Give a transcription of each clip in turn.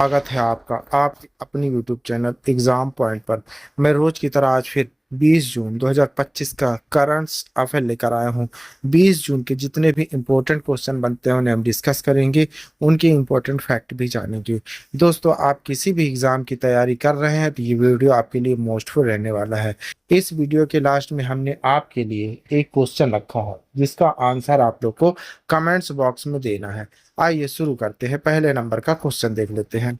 स्वागत है आपका आप अपनी YouTube चैनल एग्जाम पॉइंट पर। मैं रोज की तरह आज फिर 20 जून 2025 का करंट अफेयर लेकर आया हूं। 20 जून के जितने भी इम्पोर्टेंट क्वेश्चन बनते हैं उन्हें हम डिस्कस करेंगे, उनके इम्पोर्टेंट फैक्ट भी जानेंगे। दोस्तों, आप किसी भी एग्जाम की तैयारी कर रहे हैं तो ये वीडियो आपके लिए मोस्टफुल रहने वाला है। इस वीडियो के लास्ट में हमने आपके लिए एक क्वेश्चन रखा है जिसका आंसर आप लोग को कमेंट्स बॉक्स में देना है। आइए शुरू करते हैं, पहले नंबर का क्वेश्चन देख लेते हैं।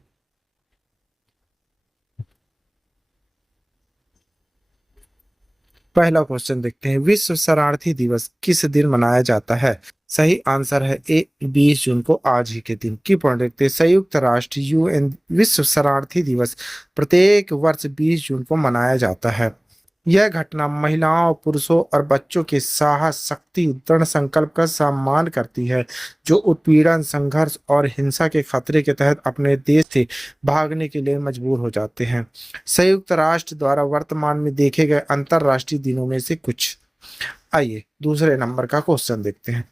पहला क्वेश्चन देखते हैं, विश्व शरणार्थी दिवस किस दिन मनाया जाता है? सही आंसर है ए, 20 जून को, आज ही के दिन। की पॉइंट देखते हैं, संयुक्त राष्ट्र यूएन विश्व शरणार्थी दिवस प्रत्येक वर्ष 20 जून को मनाया जाता है। यह घटना महिलाओं, पुरुषों और बच्चों के साहस, शक्ति, दृढ़ संकल्प का सम्मान करती है, जो उत्पीड़न, संघर्ष और हिंसा के खतरे के तहत अपने देश से भागने के लिए मजबूर हो जाते हैं। संयुक्त राष्ट्र द्वारा वर्तमान में देखे गए अंतरराष्ट्रीय दिनों में से कुछ। आइए दूसरे नंबर का क्वेश्चन देखते हैं।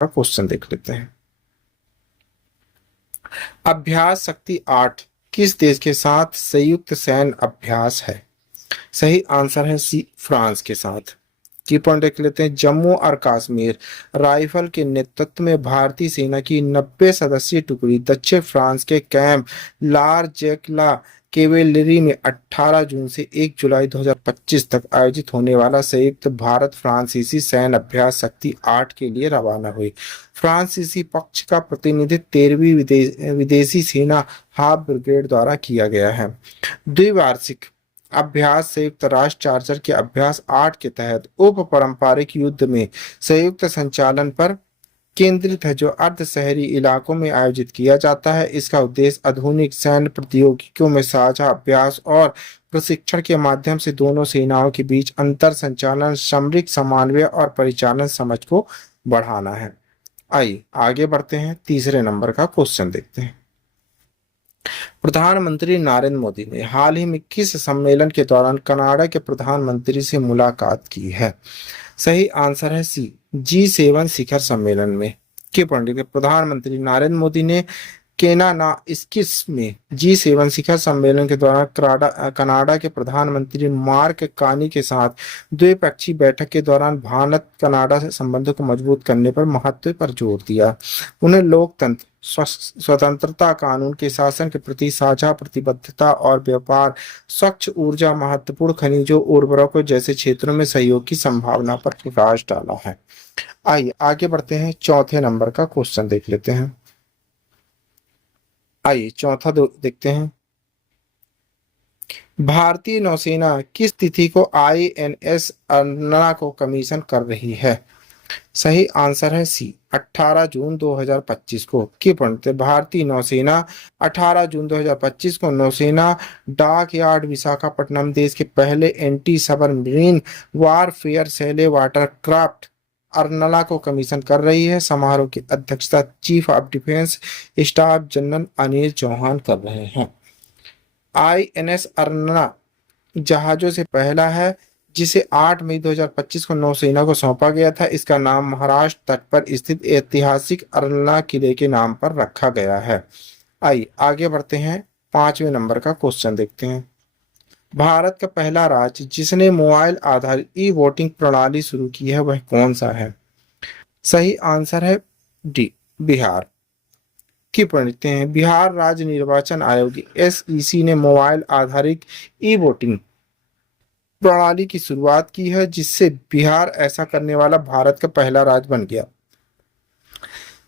का क्वेश्चन देख लेते हैं। अभ्यास शक्ति 8 किस देश के साथ संयुक्त सैन्य अभ्यास है? सही आंसर है सी, फ्रांस के साथ। की पॉइंट देख लेते हैं, जम्मू और कश्मीर राइफल के नेतृत्व में भारतीय सेना की 90 सदस्यीय टुकड़ी दक्षिण फ्रांस के कैंप लारजेकला केवेलरी में 18 जून से 1 जुलाई 2025 तक आयोजित होने वाला संयुक्त भारत फ्रांसीसी सैन्य अभ्यास शक्ति 8 के लिए रवाना हुई। फ्रांसीसी पक्ष का प्रतिनिधित्व 13वीं विदेशी सेना हाफ ब्रिगेड द्वारा किया गया है। द्विवार्षिक अभ्यास संयुक्त राष्ट्र चार्टर के अभ्यास 8 के तहत उप पारंपरिक युद्ध में संयुक्त संचालन पर केंद्रित है, जो अर्ध शहरी इलाकों में आयोजित किया जाता है। इसका उद्देश्य आधुनिक सैन्य प्रौद्योगिकियों में साझा अभ्यास और प्रशिक्षण के माध्यम से दोनों सेनाओं के बीच अंतर संचालन, सामरिक समन्वय और परिचालन समझ को बढ़ाना है। आइए आगे बढ़ते हैं, तीसरे नंबर का क्वेश्चन देखते हैं। प्रधानमंत्री नरेंद्र मोदी ने हाल ही में किस सम्मेलन के दौरान कनाडा के प्रधानमंत्री से मुलाकात की है? सही आंसर है सी, G7 शिखर सम्मेलन में। के पंडित प्रधानमंत्री नरेंद्र मोदी ने केनाना इक्कीस में G7 शिखर सम्मेलन के दौरान कनाडा के प्रधानमंत्री मार्क कार्नी के साथ द्विपक्षीय बैठक के दौरान भारत कनाडा से संबंधों को मजबूत करने पर महत्व पर जोर दिया। उन्हें लोकतंत्र, स्वतंत्रता, कानून के शासन के प्रति साझा प्रतिबद्धता और व्यापार, स्वच्छ ऊर्जा, महत्वपूर्ण खनिजों, उर्वरकों जैसे क्षेत्रों में सहयोग की संभावना पर प्रकाश डाला है। आइए आगे बढ़ते हैं, चौथे नंबर का क्वेश्चन देख लेते हैं। आइए चौथा देखते हैं। भारतीय नौसेना किस तिथि को INS अरुणा को कमीशन कर रही है? सही आंसर है सी, 18 जून 2025 को। की पढ़ते भारतीय नौसेना 18 जून 2025 को नौसेना डाक यार्ड विशाखापट्टनम देश के पहले anti submarine warfare shallow watercraft Arnala को कमीशन कर रही है। समारोह की अध्यक्षता chief of defence staff general Anil Chauhan कर रहे हैं। INS अर्नला जहाजों से पहला है जिसे 8 मई 2025 को नौसेना को सौंपा गया था। इसका नाम महाराष्ट्र तट पर स्थित ऐतिहासिक अर्नला किले के नाम पर रखा गया है। आइए आगे बढ़ते हैं, पांचवें नंबर का क्वेश्चन देखते हैं। भारत का पहला राज्य जिसने मोबाइल आधारित ई वोटिंग प्रणाली शुरू की है वह कौन सा है? सही आंसर है डी, बिहार। की पढ़ते हैं, बिहार राज्य निर्वाचन आयोग SEC ने मोबाइल आधारित ई वोटिंग प्रणाली की शुरुआत की है, जिससे बिहार ऐसा करने वाला भारत का पहला राज्य बन गया।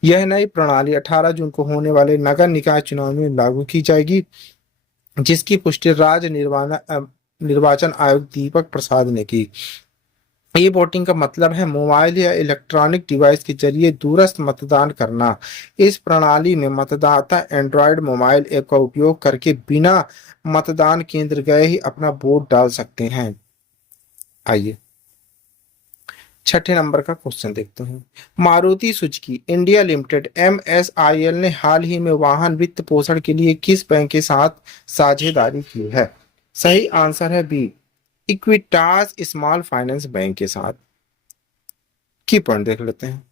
यह नई प्रणाली 18 जून को होने वाले नगर निकाय चुनाव में लागू की जाएगी, जिसकी पुष्टि राज्य निर्वाचन आयुक्त दीपक प्रसाद ने की। ई वोटिंग का मतलब है मोबाइल या इलेक्ट्रॉनिक डिवाइस के जरिए दूरस्थ मतदान करना। इस प्रणाली में मतदाता एंड्रॉयड मोबाइल ऐप का उपयोग करके बिना मतदान केंद्र गए ही अपना वोट डाल सकते हैं। आइए छठे नंबर का क्वेश्चन देखते हैं। Maruti Suzuki India limited MSIL ने हाल ही में वाहन वित्त पोषण के लिए किस बैंक के साथ साझेदारी की है? सही आंसर है B, Equitas small finance bank के साथ। की पॉइंट देख लेते हैं।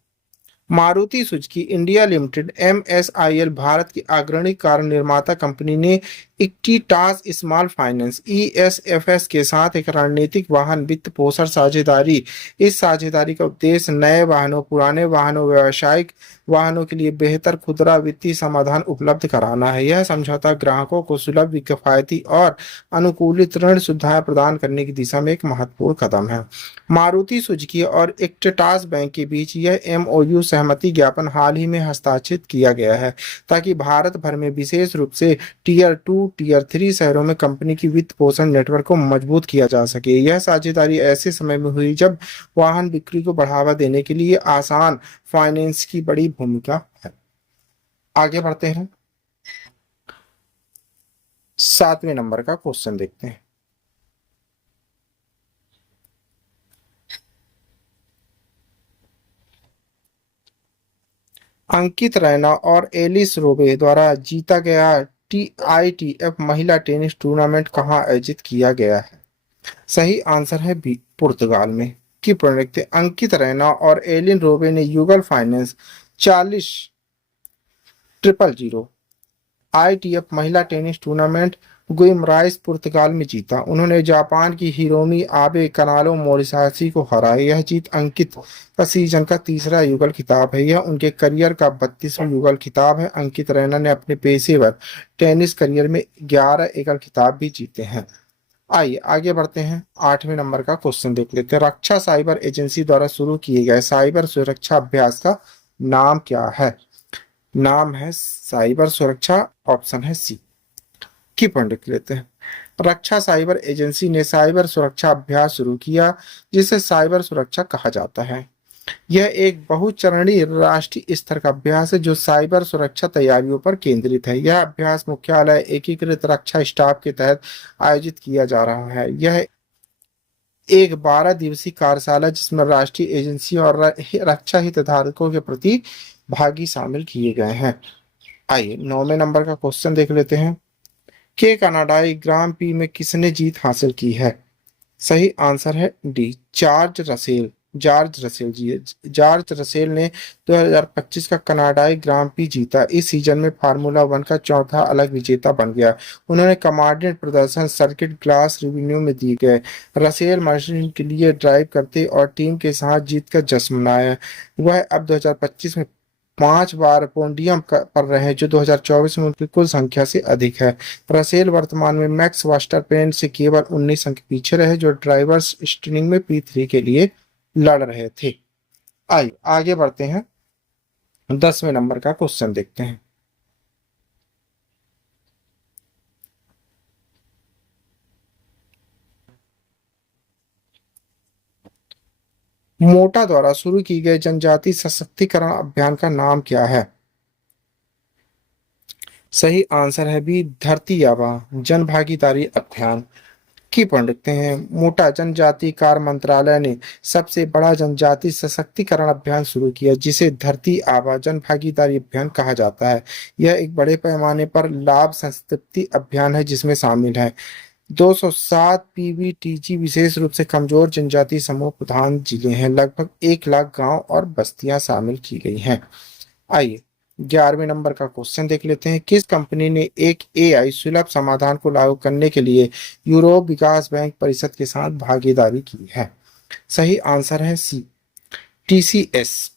Maruti Suzuki India limited MSIL Bharat की अग्रणी कार निर्माता कंपनी ने इक्विटास स्मॉल फाइनेंस ईएसएफएस के साथ एक रणनीतिक वाहन वित्त पोषण साझेदारी। इस साझेदारी का उद्देश्य नए वाहनों, पुराने वाहनों, व्यावसायिक वाहनों के लिए बेहतर खुदरा वित्तीय समाधान उपलब्ध कराना है। यह समझौता ग्राहकों को सुलभ, किफायती और अनुकूलित ऋण सुविधाएं प्रदान करने की दिशा में एक महत्वपूर्ण कदम है। मारुति सुजुकी और इक्विटास बैंक के बीच यह एमओयू सहमति ज्ञापन हाल ही में हस्ताक्षरित किया गया है, ताकि भारत भर में विशेष रूप से टीयर 2, टीयर 3 शहरों में कंपनी की वित्त पोषण नेटवर्क को मजबूत किया जा सके। यह साझेदारी ऐसे समय में हुई जब वाहन बिक्री को बढ़ावा देने के लिए आसान फाइनेंस की बड़ी भूमिका है। आगे बढ़ते हैं, 7वें नंबर का क्वेश्चन देखते हैं। अंकित रैना और एलिस रोबे द्वारा जीता गया टीआईटीएफ महिला टेनिस टूर्नामेंट कहाँ आयोजित किया गया है? सही आंसर है बी, पुर्तगाल में। की प्रोडक्ट अंकित रैना और एलिन रोबे ने युगल फाइनेंस 40-0 आईटीएफ महिला टेनिस टूर्नामेंट गुइमराइस पुर्तगाल में जीता। उन्होंने जापान की हिरोमी आबे कनालो मोरिसासी को हराया। यह जीत अंकित का सीजन का तीसरा युगल खिताब है। यह उनके करियर का 32वां युगल खिताब है। अंकित रैना ने अपने पेशेवर टेनिस करियर में 11 एकल खिताब भी जीते हैं। आइए आगे बढ़ते हैं, 8वें नंबर का क्वेश्चन देख लेते हैं। रक्षा साइबर एजेंसी द्वारा शुरू किए गए साइबर सुरक्षा अभ्यास का नाम क्या है? नाम है साइबर सुरक्षा, ऑप्शन है सी। की पॉइंट लिख लेते हैं। रक्षा साइबर एजेंसी ने साइबर सुरक्षा अभ्यास शुरू किया, जिसे साइबर सुरक्षा कहा जाता है। यह एक बहुचरणीय राष्ट्रीय स्तर का अभ्यास है जो साइबर सुरक्षा तैयारियों पर केंद्रित है। यह अभ्यास मुख्यालय एकीकृत रक्षा स्टाफ के तहत आयोजित किया जा रहा है। यह एक 12 दिवसीय कार्यशाला जिसमें राष्ट्रीय एजेंसी और रक्षा हितधारकों के प्रति भागी शामिल किए गए हैं। आइए 9वें नंबर का क्वेश्चन देख लेते हैं। के कनाडाई ग्रां प्री में किसने जीत हासिल की है? सही आंसर है डी, जॉर्ज रसेल ने 2025 का कनाडाई ग्रां प्री जीता। इस सीजन में फार्मूला 1 का चौथा अलग विजेता बन गया। उन्होंने कमांडेड प्रदर्शन सर्किट ग्लास रिव्यू में दिए गए। रसेल मशीन के लिए ड्राइव करते और टीम के साथ जीत का जश्न मनाया। वह अब 2025 में 5 बार पोडियम पर रहे, जो 2024 में उनकी कुल संख्या से अधिक है। रसेल वर्तमान में मैक्स वर्स्टैपेन से केवल 19 अंक पीछे रहे, जो ड्राइवर्स स्ट्रिंग में P3 के लिए लड़ रहे थे। आइए आगे बढ़ते हैं, 10वें नंबर का क्वेश्चन देखते हैं। मोटा द्वारा शुरू की गई जनजाति सशक्तिकरण अभियान का नाम क्या है? सही आंसर है बी, धरती आबा जन भागीदारी अभियान। की पढ़ लिखते हैं। मोटा जनजाति कार्य मंत्रालय ने सबसे बड़ा जनजाति सशक्तिकरण अभियान शुरू किया, जिसे धरती आबा जन भागीदारी अभियान कहा जाता है। यह एक बड़े पैमाने पर लाभ संतृप्ति अभियान है, जिसमें शामिल है 207 पीवीटीजी विशेष रूप से कमजोर जनजाति समूह प्रधान जिले हैं। लगभग 1 लाख गांव और बस्तियां शामिल की गई हैं। आइए 11वें नंबर का क्वेश्चन देख लेते हैं। किस कंपनी ने एक एआई सुलभ समाधान को लागू करने के लिए यूरोप विकास बैंक परिषद के साथ भागीदारी की है? सही आंसर है सी, टीसीएस।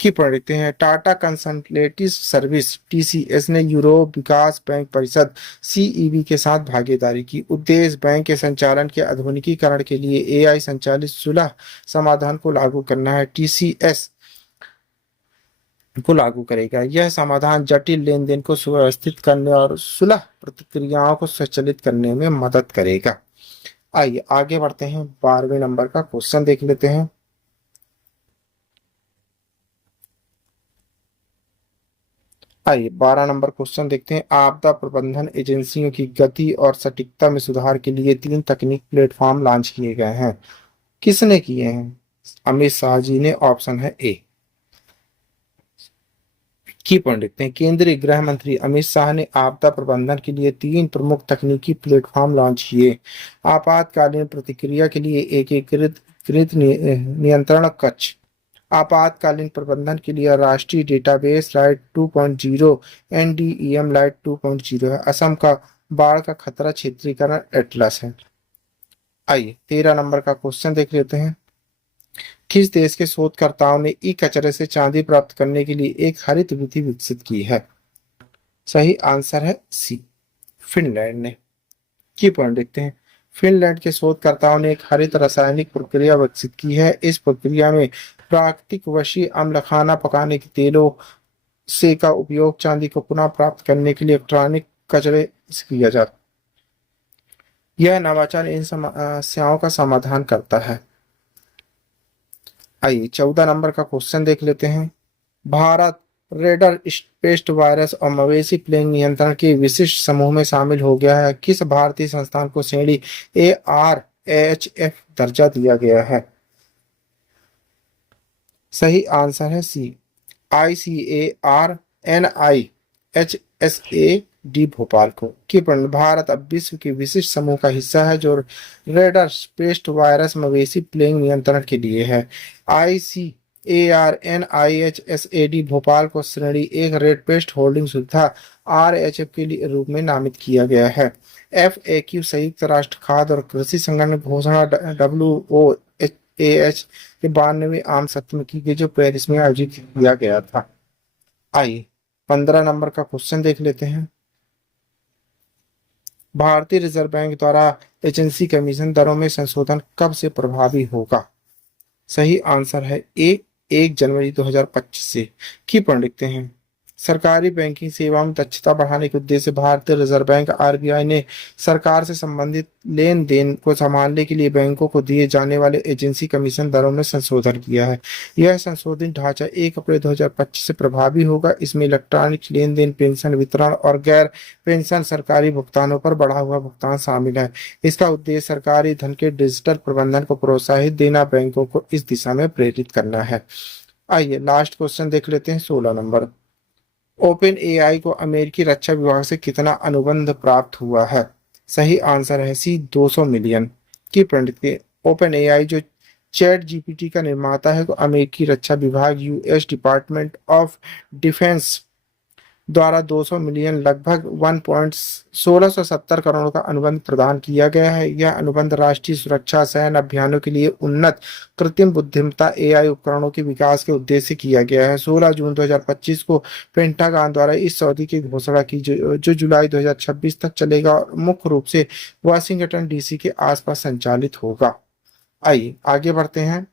की पढ़ लेते हैं। टाटा कंसल्टेंसी सर्विस टीसीएस ने यूरोप विकास बैंक परिषद सीईबी के साथ भागीदारी की। उद्देश्य बैंक के संचालन के आधुनिकीकरण के लिए एआई संचालित सुलभ समाधान को लागू करना है। टीसीएस को लागू करेगा। यह समाधान जटिल लेन देन को सुव्यवस्थित करने और सुलभ प्रतिक्रियाओं को स्वचालित करने में मदद करेगा। आइए आगे बढ़ते हैं, 12वें नंबर का क्वेश्चन देख लेते हैं। आइए 12 नंबर क्वेश्चन देखते हैं। आपदा प्रबंधन एजेंसियों की गति और सटीकता में सुधार के लिए 3 तकनीक प्लेटफॉर्म लॉन्च किए गए हैं। किसने किए हैं? अमित शाह जी ने, ऑप्शन है ए। की पॉइंट देखते हैं। केंद्रीय गृह मंत्री अमित शाह ने आपदा प्रबंधन के लिए 3 प्रमुख तकनीकी प्लेटफॉर्म लॉन्च किए। आपातकालीन प्रतिक्रिया के लिए एकीकृत नियंत्रण कक्ष, आपातकालीन प्रबंधन के लिए राष्ट्रीय डेटाबेस लाइट 2.0 एनडीईएम लाइट 2.0 है। असम का बाढ़ का खतरा क्षेत्रीकरण एटलस है। आइए 13 नंबर का क्वेश्चन देख लेते हैं। किस देश के शोधकर्ताओं ने ई कचरे से चांदी प्राप्त करने के लिए एक हरित विधि विकसित की है? सही आंसर है सी, फिनलैंड ने। की पॉइंट देखते हैं। फिनलैंड के शोधकर्ताओं ने एक हरित रासायनिक प्रक्रिया विकसित की है। इस प्रक्रिया में प्राकृतिक वशीय अम्ल, खाना पकाने के तेलों से का उपयोग चांदी को पुनः प्राप्त करने के लिए इलेक्ट्रॉनिक कचरे से किया जाता है। यह नवाचार इन समस्याओं का समाधान करता है। आइए 14 नंबर का क्वेश्चन देख लेते हैं। भारत रेडर पेस्ट वायरस और मवेशी प्लेग नियंत्रण के विशिष्ट समूह में शामिल हो गया है। किस भारतीय संस्थान को श्रेणी ARHF दर्जा दिया गया है? सही आंसर है सी, ICARNIHSAD भोपाल को। की भारत अब विश्व के विशिष्ट समूह का हिस्सा है जो रेडर पेस्ट वायरस मवेशी प्लेग नियंत्रण के लिए है। ICARNIHSAD भोपाल को श्रेणी 1 रेड पेस्ट होल्डिंग सुविधा RHF के लिए रूप में नामित किया गया है। FAQ संयुक्त राष्ट्र खाद्य और कृषि संगठन घोषणा WOAH के 92वें आम सत्र में की गई, जो पेरिस में आयोजित किया गया था। आइए 15 नंबर का क्वेश्चन देख लेते हैं। भारतीय रिजर्व बैंक द्वारा एजेंसी कमीशन दरों में संशोधन कब से प्रभावी होगा? सही आंसर है ए, 1 जनवरी 2025 से। की पॉइंट लिखते हैं। सरकारी बैंकिंग सेवा में दक्षता बढ़ाने के उद्देश्य से भारतीय रिजर्व बैंक RBI ने सरकार से संबंधित लेन देन को संभालने के लिए बैंकों को दिए जाने वाले एजेंसी कमीशन दरों में संशोधन किया है। यह संशोधित ढांचा 1 अप्रैल 2025 से प्रभावी होगा। इसमें इलेक्ट्रॉनिक लेन देन, पेंशन वितरण और गैर पेंशन सरकारी भुगतानों पर बढ़ा हुआ भुगतान शामिल है। इसका उद्देश्य सरकारी धन के डिजिटल प्रबंधन को प्रोत्साहित देना, बैंकों को इस दिशा में प्रेरित करना है। आइए लास्ट क्वेश्चन देख लेते हैं 16 नंबर। ओपन AI को अमेरिकी रक्षा विभाग से कितना अनुबंध प्राप्त हुआ है? सही आंसर है सी, 200 मिलियन। की प्रिंट ओपन AI जो चैट GPT का निर्माता है, को अमेरिकी रक्षा विभाग US डिपार्टमेंट ऑफ डिफेंस द्वारा 200 मिलियन लगभग 1.1670 करोड़ का अनुबंध प्रदान किया गया है। यह अनुबंध राष्ट्रीय सुरक्षा, सैन्य अभियानों के लिए उन्नत कृत्रिम बुद्धिमत्ता AI उपकरणों के विकास के उद्देश्य से किया गया है। 16 जून 2025 को पेंटागन द्वारा इस सौदे की घोषणा की, जो जुलाई 2026 तक चलेगा और मुख्य रूप से वाशिंगटन DC के आसपास संचालित होगा। आइए आगे बढ़ते हैं।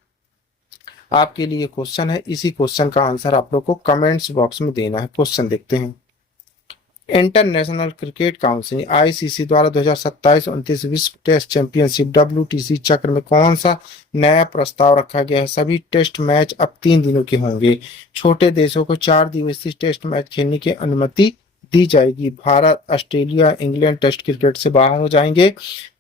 आपके लिए क्वेश्चन है, इसी क्वेश्चन का आंसर आप लोग को कमेंट्स बॉक्स में देना है। क्वेश्चन देखते हैं। इंटरनेशनल क्रिकेट काउंसिल ICC द्वारा 2027-29 विश्व टेस्ट चैंपियनशिप WTC चक्र में कौन सा नया प्रस्ताव रखा गया है? सभी टेस्ट मैच अब 3 दिनों के होंगे। छोटे देशों को 4 दिवसीय टेस्ट मैच खेलने की अनुमति दी जाएगी। Bharat, Australia, England test cricket से बाहर हो जाएंगे।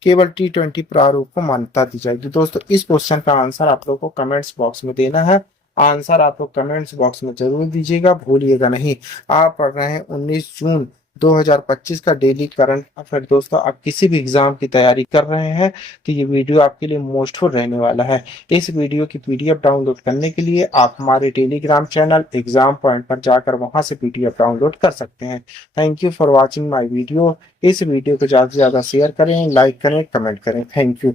केवल T20 प्रारूप को मान्यता दी जाएगी। दोस्तों इस क्वेश्चन का आंसर आप लोग को कमेंट्स बॉक्स में देना है। आंसर आप लोग कमेंट्स बॉक्स में जरूर दीजिएगा, भूलिएगा नहीं। आप पढ़ रहे हैं 19 जून 2025 का डेली करंट अफेयर। दोस्तों आप किसी भी एग्जाम की तैयारी कर रहे हैं तो ये वीडियो आपके लिए मोस्टफुल रहने वाला है। इस वीडियो की PDF डाउनलोड करने के लिए आप हमारे टेलीग्राम चैनल एग्जाम पॉइंट पर जाकर वहां से PDF डाउनलोड कर सकते हैं। Thank you for watching my video. इस वीडियो को ज्यादा से ज्यादा शेयर करें, लाइक करें, कमेंट करें। Thank you.